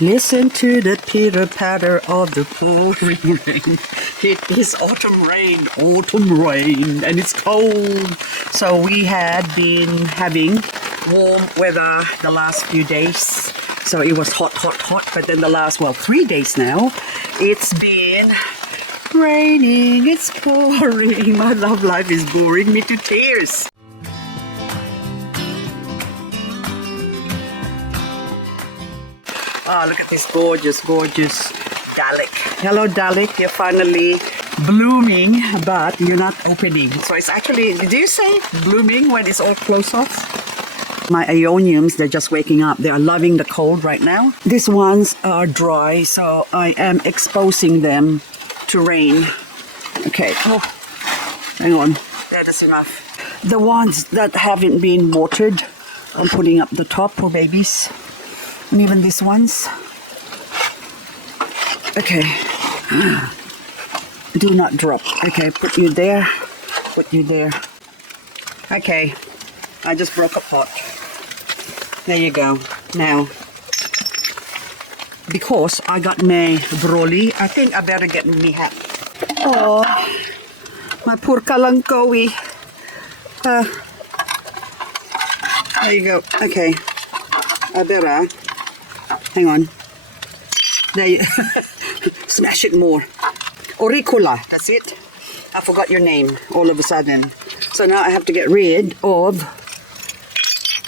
Listen to the pitter-patter of the pouring rain. It is autumn rain, and it's cold. So we had been having warm weather the last few days. So it was hot, but then the last, 3 days now, it's been raining, it's pouring. My love life is boring me to tears. Oh, look at this gorgeous Dalek. Hello, Dalek. You're finally blooming, but you're not opening. So it's actually, did you say blooming when it's all closed off? My aeoniums, they're just waking up. They are loving the cold right now. These ones are dry, so I am exposing them to rain. Okay. Oh, hang on. That is enough. The ones that haven't been watered, I'm putting up the top for babies. And even these ones. Okay. Do not drop. Okay, put you there. Put you there. Okay. I just broke a pot. There you go. Now, because I got my broly, I think I better get me hat. Oh, my poor Kalanchoe. There you go. Okay. I better. Hang on. There you smash it more. Auricula, that's it. I forgot your name all of a sudden. So now I have to get rid of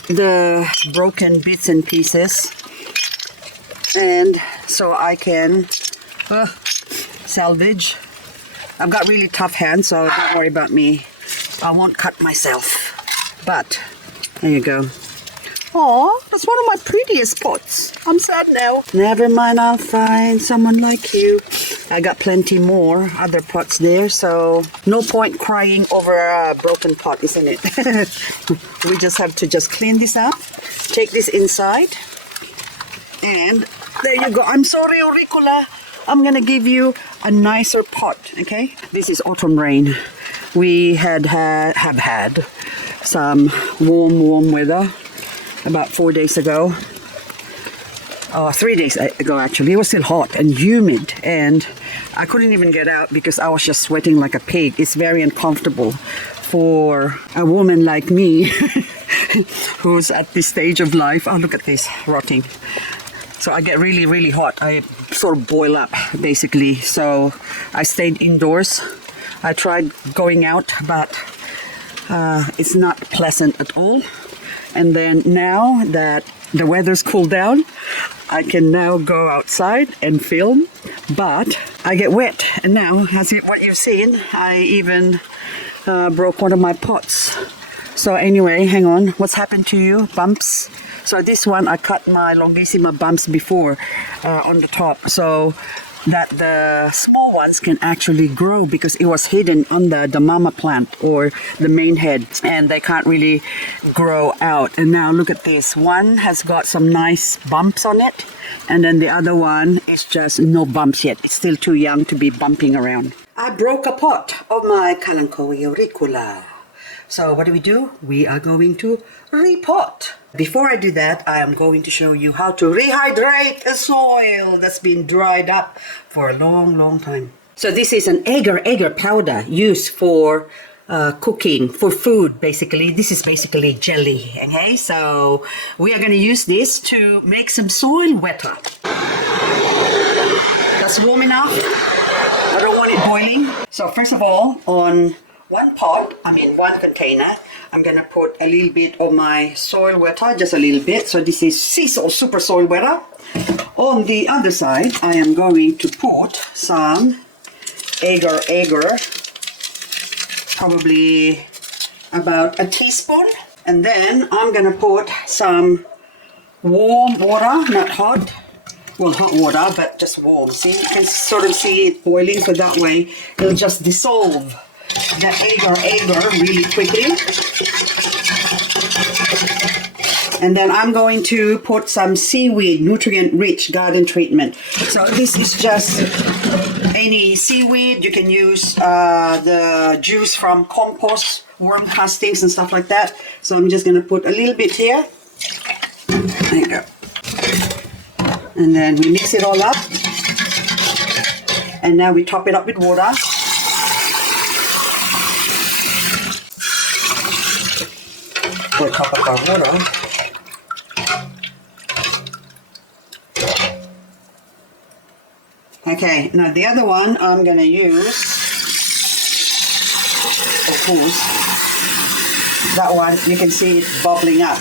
the broken bits and pieces. And so I can salvage. I've got really tough hands, so don't worry about me. I won't cut myself. But there you go. Oh, that's one of my prettiest pots. I'm sad now. Never mind, I'll find someone like you. I got plenty more other pots there, so no point crying over a broken pot, isn't it? We just have to just clean this up, take this inside, and there you go. I'm sorry, Auricula. I'm gonna give you a nicer pot, okay? This is autumn rain. We have had some warm weather about 4 days ago. 3 days ago actually. It was still hot and humid, and I couldn't even get out because I was just sweating like a pig. It's very uncomfortable for a woman like me who's at this stage of life. Oh, look at this, rotting. So I get really hot. I sort of boil up basically. So I stayed indoors. I tried going out, but it's not pleasant at all. And then now that the weather's cooled down, I can now go outside and film, but I get wet. And now, what you've seen, I even broke one of my pots. So anyway, hang on. What's happened to you? Bumps? So this one, I cut my longissima bumps before on the top, so that the small ones can actually grow, because it was hidden under the mama plant or the main head, and they can't really grow out. And now look at this. One has got some nice bumps on it, and then the other one is just no bumps yet. It's still too young to be bumping around. I broke a pot of my Kalanchoe auricula. So what do? We are going to repot. Before I do that, I am going to show you how to rehydrate a soil that's been dried up for a long time. So this is an agar powder used for cooking, for food basically. This is basically jelly, okay? So we are going to use this to make some soil wetter. That's warm enough. I don't want it boiling. So first of all, on one container, I'm gonna put a little bit of my soil wetter, just a little bit. So this is sea salt super soil wetter. On the other side, I am going to put some agar, probably about a teaspoon. And then I'm gonna put some warm water, not hot. Well, hot water, but just warm. See, you can sort of see it boiling, so that way it'll just dissolve the agar really quickly. And then I'm going to put some seaweed, nutrient-rich garden treatment. So this is just any seaweed. You can use the juice from compost, worm castings and stuff like that. So I'm just going to put a little bit here. There you go. And then we mix it all up. And now we top it up with water. Pour a cup of our water. Okay, now the other one I'm gonna use, of course, that one you can see it bubbling up.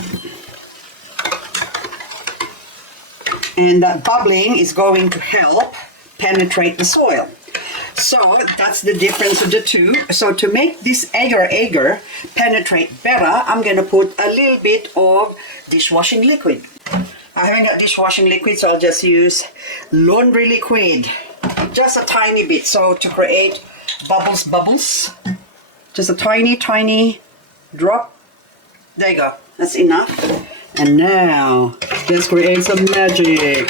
And that bubbling is going to help penetrate the soil. So that's the difference of the two. So to make this agar-agar penetrate better, I'm going to put a little bit of dishwashing liquid. I haven't got dishwashing liquid, so I'll just use laundry liquid. Just a tiny bit, so to create bubbles. Just a tiny drop. There you go. That's enough. And now, let's create some magic.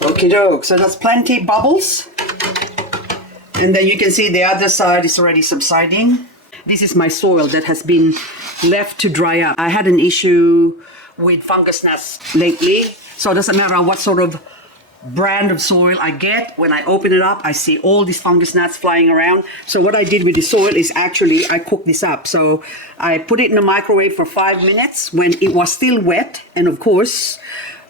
Okie doke, so that's plenty bubbles. And then you can see the other side is already subsiding. This is my soil that has been left to dry up. I had an issue with fungus gnats lately, so it doesn't matter what sort of brand of soil I get. When I open it up, I see all these fungus gnats flying around. So what I did with the soil is actually I cooked this up. So I put it in the microwave for 5 minutes when it was still wet, and of course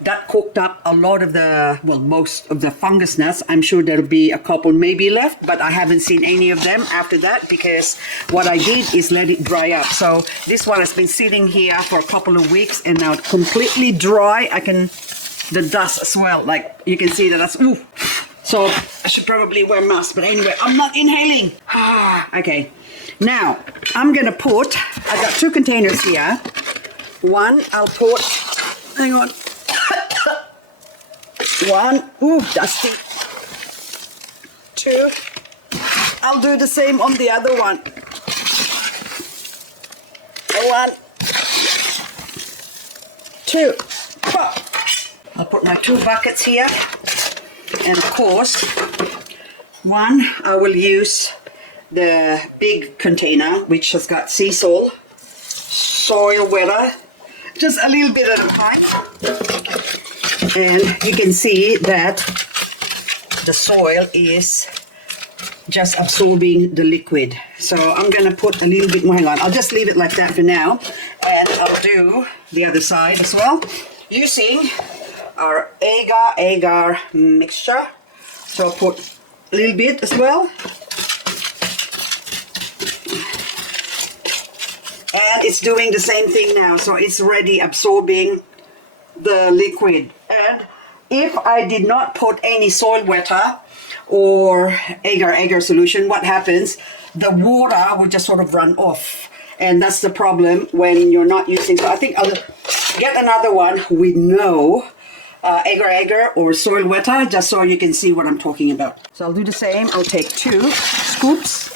that cooked up a lot of the, well, most of the fungus gnats. I'm sure there'll be a couple maybe left, but I haven't seen any of them after that, because what I did is let it dry up. So this one has been sitting here for a couple of weeks, and now it's completely dry. I can, the dust as well, like you can see that that's, ooh. So I should probably wear a mask, but anyway, I'm not inhaling. Okay, now I'm gonna put, I got 2 containers here. One, I'll put, hang on. One, ooh, dusty. 2, I'll do the same on the other one. 1, two. I'll put my 2 buckets here, and of course, one I will use the big container which has got sea soil wetter, just a little bit at a time. And you can see that the soil is just absorbing the liquid. So I'm gonna put a little bit more, hang on, I'll just leave it like that for now, and I'll do the other side as well using our agar mixture. So I'll put a little bit as well. And it's doing the same thing now, so it's already absorbing the liquid. And if I did not put any soil wetter or agar solution, what happens? The water will just sort of run off, and that's the problem when you're not using. So I think I'll get another one with no agar or soil wetter, just so you can see what I'm talking about. So I'll do the same. I'll take 2 scoops.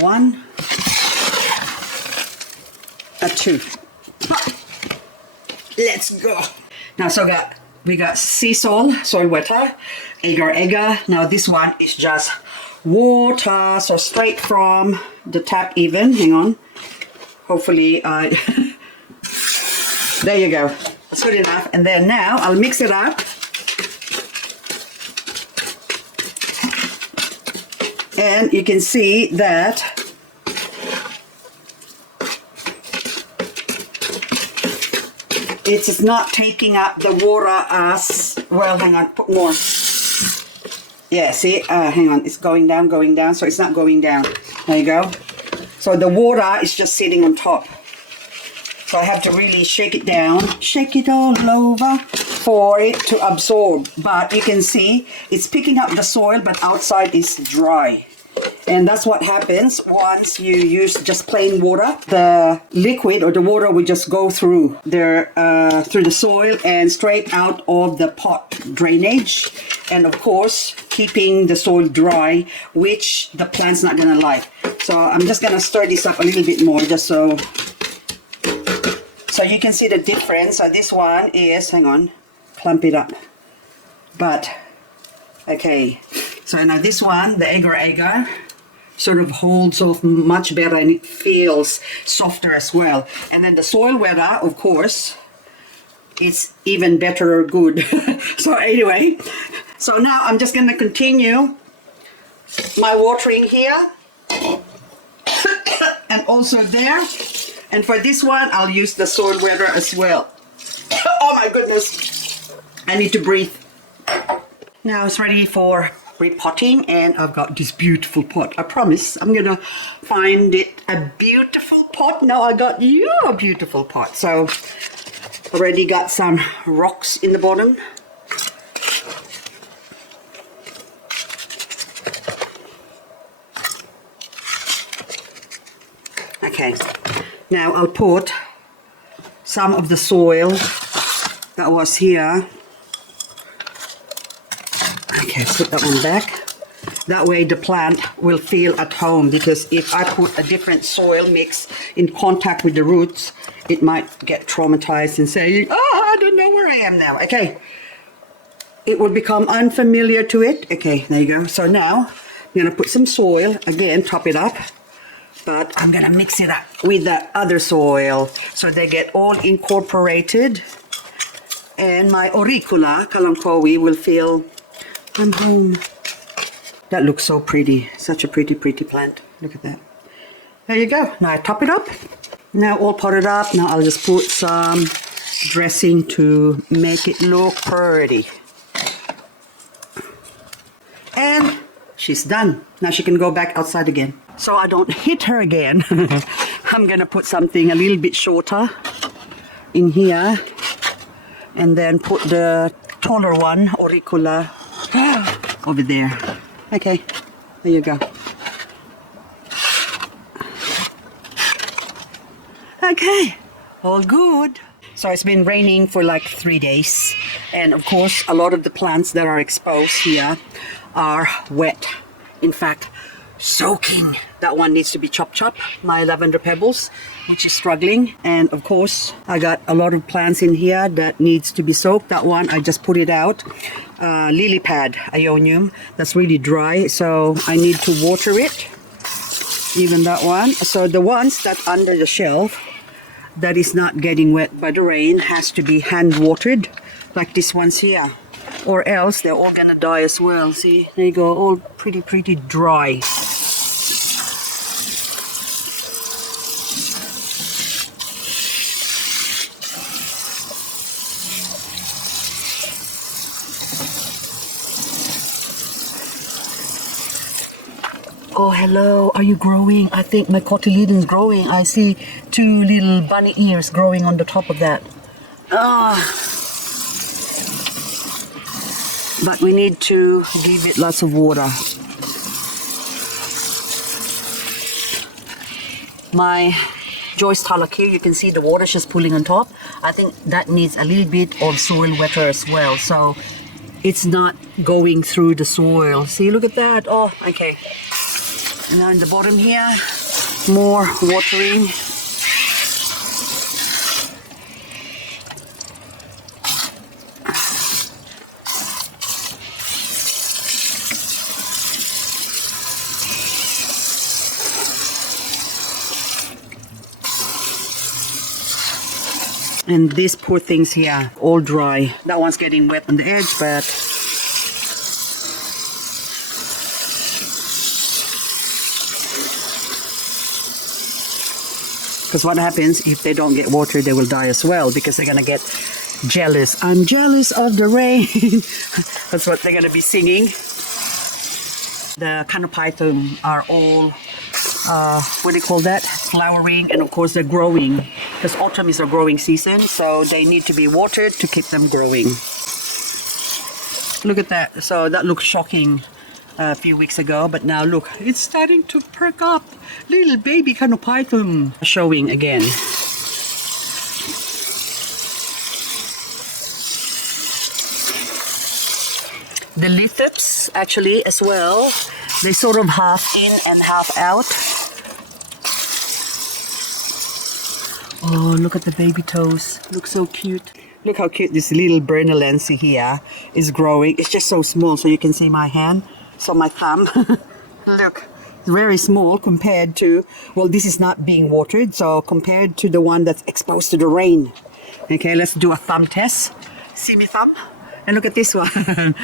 1, 2. Let's go. Now, so we got sea soil wetter, agar. Now this one is just water, so straight from the tap even. Hang on. Hopefully, there you go. That's good enough. And then now I'll mix it up. And you can see that it's not taking up the water as well. Hang on, put more. Yeah, see, hang on, it's going down, so it's not going down. There you go. So the water is just sitting on top. So I have to really shake it down, shake it all over for it to absorb. But you can see it's picking up the soil, but outside is dry. And that's what happens once you use just plain water. The liquid or the water will just go through the soil and straight out of the pot drainage. And of course, keeping the soil dry, which the plant's not gonna like. So I'm just gonna stir this up a little bit more, just so you can see the difference. So this one is, hang on, clump it up. But, okay. So now this one, the agar, sort of holds off much better and it feels softer as well. And then the soil weather, of course, it's even better or good. So anyway, so now I'm just going to continue my watering here and also there. And for this one, I'll use the soil weather as well. Oh my goodness, I need to breathe. Now it's ready for repotting, and I've got this beautiful pot. I promise I'm gonna find it a beautiful pot. Now I got you a beautiful pot. So already got some rocks in the bottom. Okay, now I'll put some of the soil that was here. Okay, put that one back. That way the plant will feel at home, because if I put a different soil mix in contact with the roots, it might get traumatized and say, oh, I don't know where I am now. Okay, it will become unfamiliar to it. Okay, there you go. So now I'm gonna put some soil, again, top it up, but I'm gonna mix it up with the other soil so they get all incorporated, and my auricula, Kalanchoe, will feel I'm home. That looks so pretty. Such a pretty, pretty plant. Look at that. There you go. Now I top it up. Now all potted up. Now I'll just put some dressing to make it look pretty. And she's done. Now she can go back outside again. So I don't hit her again. I'm gonna put something a little bit shorter in here, and then put the taller one, auricula, over there. Okay, there you go. Okay, all good. So it's been raining for like 3 days, and of course a lot of the plants that are exposed here are wet. In fact, soaking. That one needs to be chop, my lavender pebbles, which is struggling. And of course I got a lot of plants in here that needs to be soaked. That one I just put it out. Lily pad ionium, that's really dry, so I need to water it, even that one. So the ones that under the shelf that is not getting wet by the rain has to be hand watered, like this one's here, or else they're all gonna die as well. See, there you go, all pretty dry. Oh, hello, are you growing? I think my cotyledon's growing. I see 2 little bunny ears growing on the top of that. But we need to give it lots of water. My Joyce Talakir, you can see the water just pooling on top. I think that needs a little bit of soil wetter as well, so it's not going through the soil. See, look at that. Oh, okay. And now in the bottom here, more watering. And these poor things here, all dry. That one's getting wet on the edge, but because what happens if they don't get water, they will die as well, because they're gonna get jealous. I'm jealous of the rain. That's what they're gonna be singing. The Canophytum are all, what do you call that? Flowering, and of course they're growing, because autumn is a growing season, so they need to be watered to keep them growing. Look at that. So that looked shocking a few weeks ago, but now look, it's starting to perk up. Little baby Canophytum showing again. The lithops actually as well, they sort of half in and half out. Oh, look at the baby toes, look so cute. Look how cute this little Bernalense here is growing. It's just so small, so you can see my hand. So my thumb, look, very small compared to, well, this is not being watered, so compared to the one that's exposed to the rain. Okay, let's do a thumb test. See me thumb? And look at this one.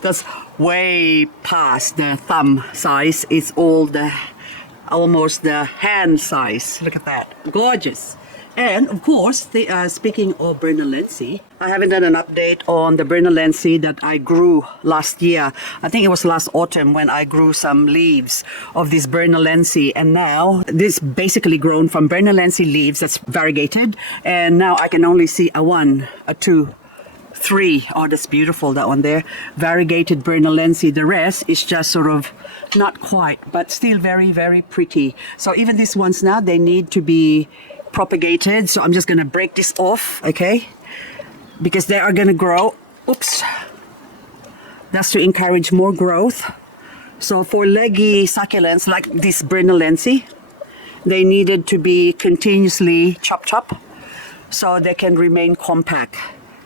That's way past the thumb size. It's almost the hand size. Look at that. Gorgeous. And of course, speaking of Bernalense, I haven't done an update on the Bernalense that I grew last year. I think it was last autumn when I grew some leaves of this Bernalense, and now this basically grown from Bernalense leaves that's variegated, and now I can only see a 1, a 2, 3. Oh, that's beautiful, that one there. Variegated Bernalense. The rest is just sort of not quite, but still very, very pretty. So even these ones now, they need to be propagated. So I'm just going to break this off, okay? Because they are going to grow. Oops. That's to encourage more growth. So for leggy succulents like this Bernalense, they needed to be continuously chopped up so they can remain compact.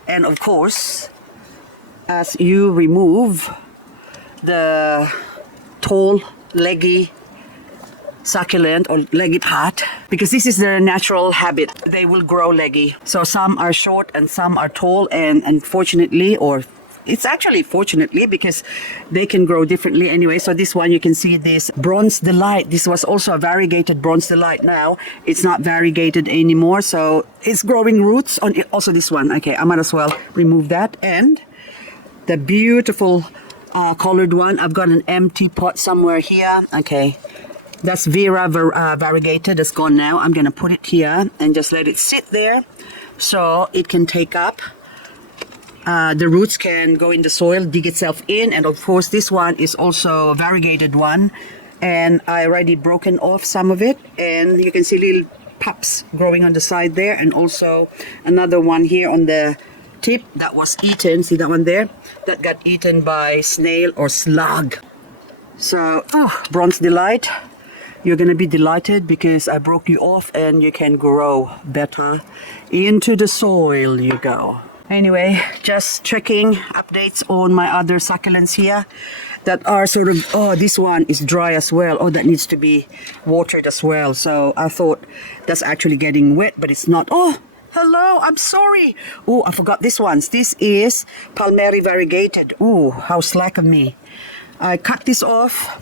And of course, as you remove the tall, leggy succulent or leggy part, because this is their natural habit, they will grow leggy. So some are short and some are tall, and unfortunately, or it's actually fortunately, because they can grow differently anyway. So this one, you can see this Bronze Delight. This was also a variegated Bronze Delight. Now it's not variegated anymore, so it's growing roots on it. Also this one, okay, I might as well remove that. And the beautiful colored one, I've got an empty pot somewhere here. Okay, that's Vera variegated. That's gone now. I'm gonna put it here and just let it sit there so it can take up. The roots can go in the soil, dig itself in, and of course this one is also a variegated one, and I already broken off some of it, and you can see little pups growing on the side there, and also another one here on the tip that was eaten. See that one there? That got eaten by snail or slug. So, Bronze Delight, you're gonna be delighted because I broke you off and you can grow better into the soil. You go. Anyway, just checking updates on my other succulents here that are sort of, oh, this one is dry as well. Oh, that needs to be watered as well. So I thought that's actually getting wet, but it's not. Oh, hello, I'm sorry. Oh, I forgot this one. This is Palmeri variegated. Oh, how slack of me. I cut this off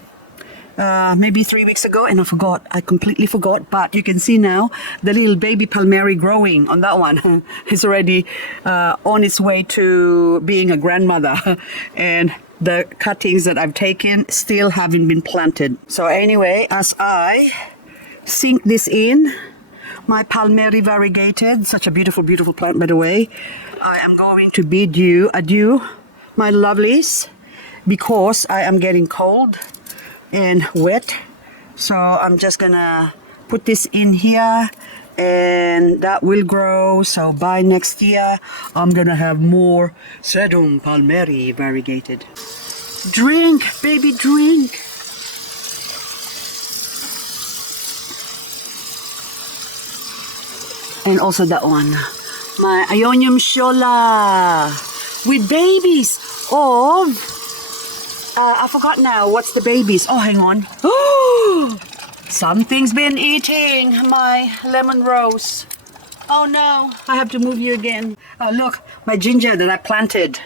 maybe 3 weeks ago, and I forgot. I completely forgot. But you can see now the little baby Palmeri growing on that one. It's already on its way to being a grandmother. And the cuttings that I've taken still haven't been planted. So anyway, as I sink this in, my Palmeri variegated, such a beautiful, beautiful plant, by the way, I am going to bid you adieu, my lovelies, because I am getting cold and wet. So I'm just gonna put this in here, and that will grow. So by next year I'm gonna have more Sedum Palmeri variegated. Drink, baby, drink. And also that one, my Ionium Shola with babies of I forgot now what's the babies. Oh, hang on. Oh, something's been eating my lemon rose. Oh no, I have to move you again. Look, my ginger that I planted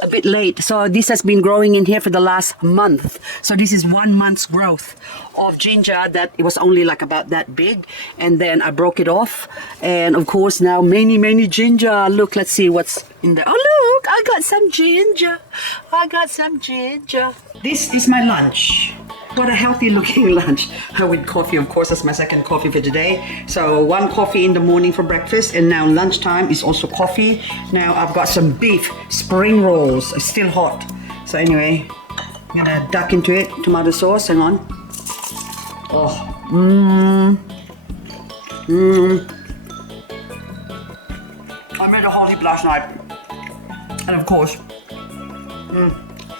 a bit late. So this has been growing in here for the last month. So this is 1 month's growth of ginger that it was only like about that big. And then I broke it off. And of course now many, many ginger. Look, let's see what's in there. Oh look, I got some ginger. I got some ginger. This is my lunch. What a healthy looking lunch with coffee. Of course, that's my second coffee for today. So 1 coffee in the morning for breakfast, and now lunchtime is also coffee. Now I've got some beef spring rolls. It's still hot. So anyway, I'm gonna duck into it. Tomato sauce, hang on. Oh, I made a whole heap last night. And of course,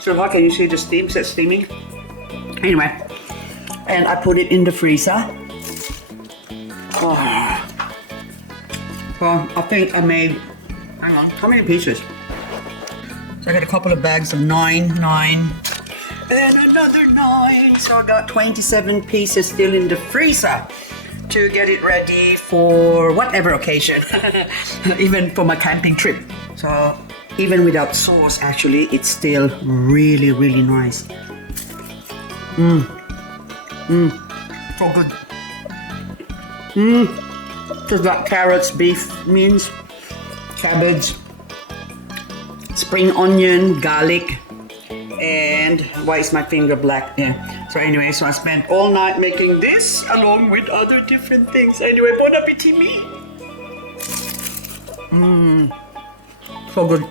so how can you see the steam? It's steaming. Anyway, and I put it in the freezer. Oh. Well, I think I made, hang on, how many pieces? So I got a couple of bags of 9, And another 9. So I got 27 pieces still in the freezer to get it ready for whatever occasion, even for my camping trip. So even without sauce, actually, it's still really, really nice. So good. Just got carrots, beef, beans, cabbage, spring onion, garlic, and why is my finger black? Yeah. So anyway, so I spent all night making this along with other different things. Anyway, bon appetit me. So good.